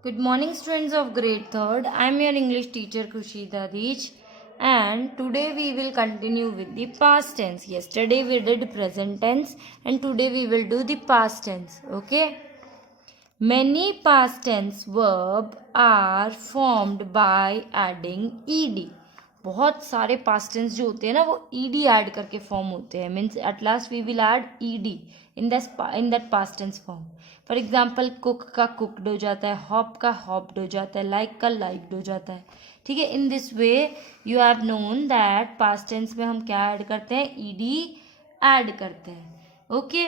Good morning, students of grade 3rd. I am your English teacher Krushi Dadich, and today we will continue with the past tense. Yesterday we did present tense, and today we will do the past tense. Okay? Many past tense verb are formed by adding ed. बहुत सारे past tense जो होते हैं ना वो ed add करके form होते हैं. Means at last we will add ed in that past tense form. For example cook का कुकड हो जाता है, हॉप का हॉप्ड हो जाता है, लाइक का लाइक्ड हो जाता है. ठीक है. In this way you have known that past tense में हम क्या ऐड करते हैं, ed ऐड करते हैं. Okay.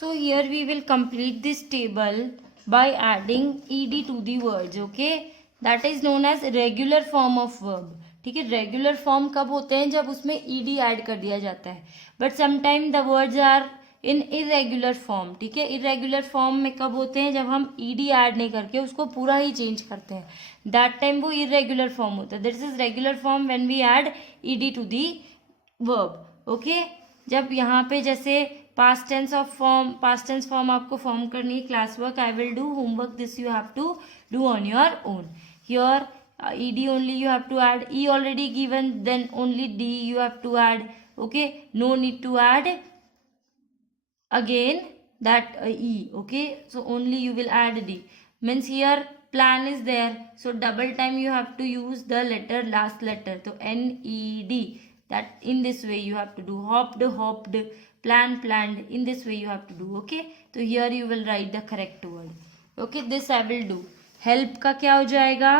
So here we will complete this table by adding ed to the words. Okay, that is known as regular form of verb. ठीक है. Regular form कब होते हैं, जब उसमें ed ऐड कर दिया जाता है. But sometime the words are in irregular form. ठीक है. इरेगुलर फॉर्म में कब होते हैं, जब हम ed ऐड नहीं करके उसको पूरा ही चेंज करते हैं. दैट टाइम वो इरेगुलर फॉर्म होता है. This is regular form when we add ed to the verb. Okay. जब यहाँ पे जैसे पास्ट टेंस फॉर्म आपको फॉर्म करनी है, class work I will do, homework this you have to do on your own. Here ed only you have to add, e already given, then only d you have to add. Okay, no need to add again that e. Okay, so only you will add d. Means here plan is there, so double time you have to use the letter, last letter, so ned. That in this way you have to do. Hopped, planned, in this way you have to do. Okay, so here you will write the correct word. Okay, this I will do. Help का क्या हो जाएगा,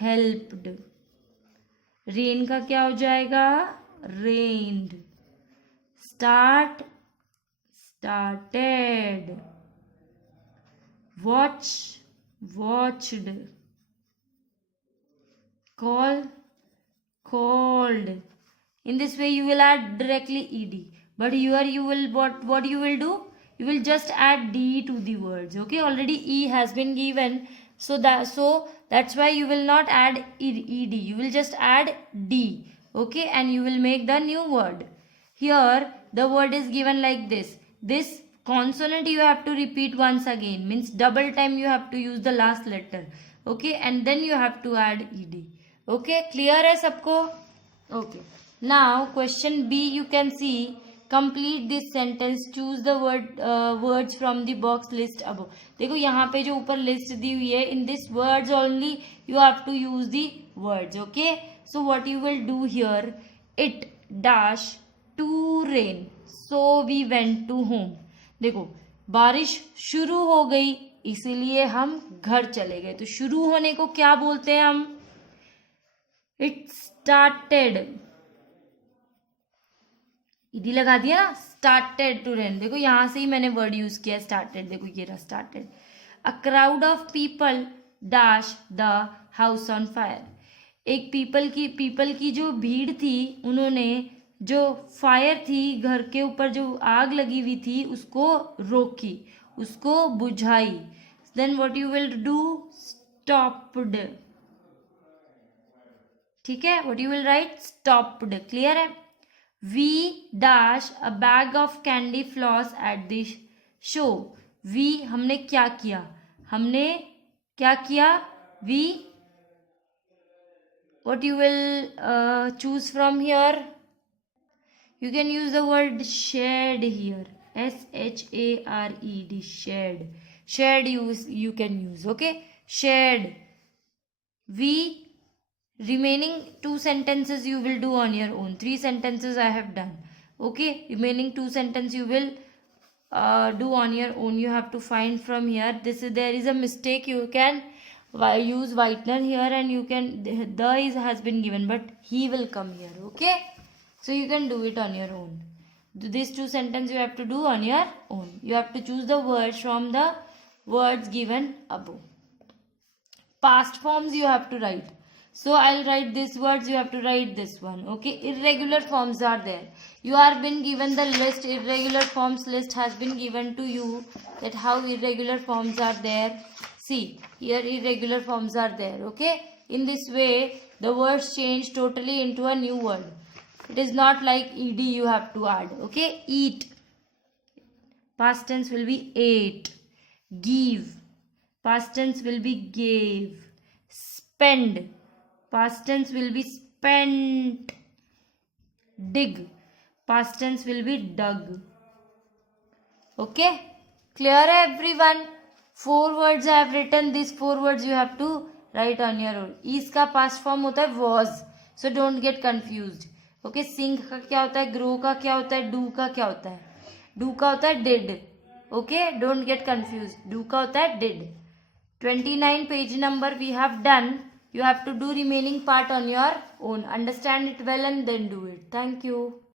helped. Rain का क्या हो जाएगा, rained. Start, started. Watch, watched. Call, called. In this way you will add directly ed. But here you will what you will do, you will just add d to the words. Okay, already e has been given, so that's why you will not add ed, you will just add d. Okay, and you will make the new word. Here the word is given like this consonant you have to repeat once again, means double time you have to use the last letter. Okay, and then you have to add ed. Okay, clear है सबको? Okay. Now question B, you can see, complete this sentence, choose the words from the box list above. देखो यहाँ पे जो ऊपर list दी हुई है, in this words only you have to use the words. Okay, so what you will do here, it dash to rain, so we went to home. देखो बारिश शुरू हो गई, इसीलिए हम घर चले गए. तो शुरू होने को क्या बोलते हैं हम, it started. ईडी लगा दिया ना, स्टार्टेड टू रेन. देखो यहां से ही मैंने वर्ड यूज किया स्टार्टेड. देखो ये रहा started. A crowd of people dash the house on fire. एक पीपल की जो भीड़ थी, उन्होंने जो फायर थी, घर के ऊपर जो आग लगी हुई थी, उसको रोकी, उसको बुझाई. Then what you will do, stopped. ठीक है, what you will write, stopped. Clear है. We dash a bag of candy floss at the show. We हमने क्या किया, we, what you will choose from here, you can use the word shared here, shared, shared you can use. Okay, shared. We, remaining 2 sentences you will do on your own. 3 sentences I have done. Okay, remaining 2 sentences you will do on your own. You have to find from here. There is a mistake. You can use whitener here, and you can, the is has been given, but he will come here. Okay, so you can do it on your own. These 2 sentences you have to do on your own. You have to choose the words from the words given above. Past forms you have to write. So I'll write these words, you have to write this one. Okay, irregular forms are there. You are been given the list, irregular forms list has been given to you, that how irregular forms are there. See, here irregular forms are there. Okay, in this way the words change totally into a new word. It is not like ed you have to add. Okay, eat, past tense will be ate. give, past tense will be gave. Spend, past tense will be spent. Dig, past tense will be dug. Okay, clear everyone? 4 words I have written. These 4 words you have to write on your own. is का past form होता है was, so don't get confused. Okay, sing का क्या होता है, grow का क्या होता है, do का क्या होता है, do का होता है did. Okay, don't get confused. do का होता है did. 29 page number we have done. You have to do remaining part on your own. Understand it well and then do it. Thank you.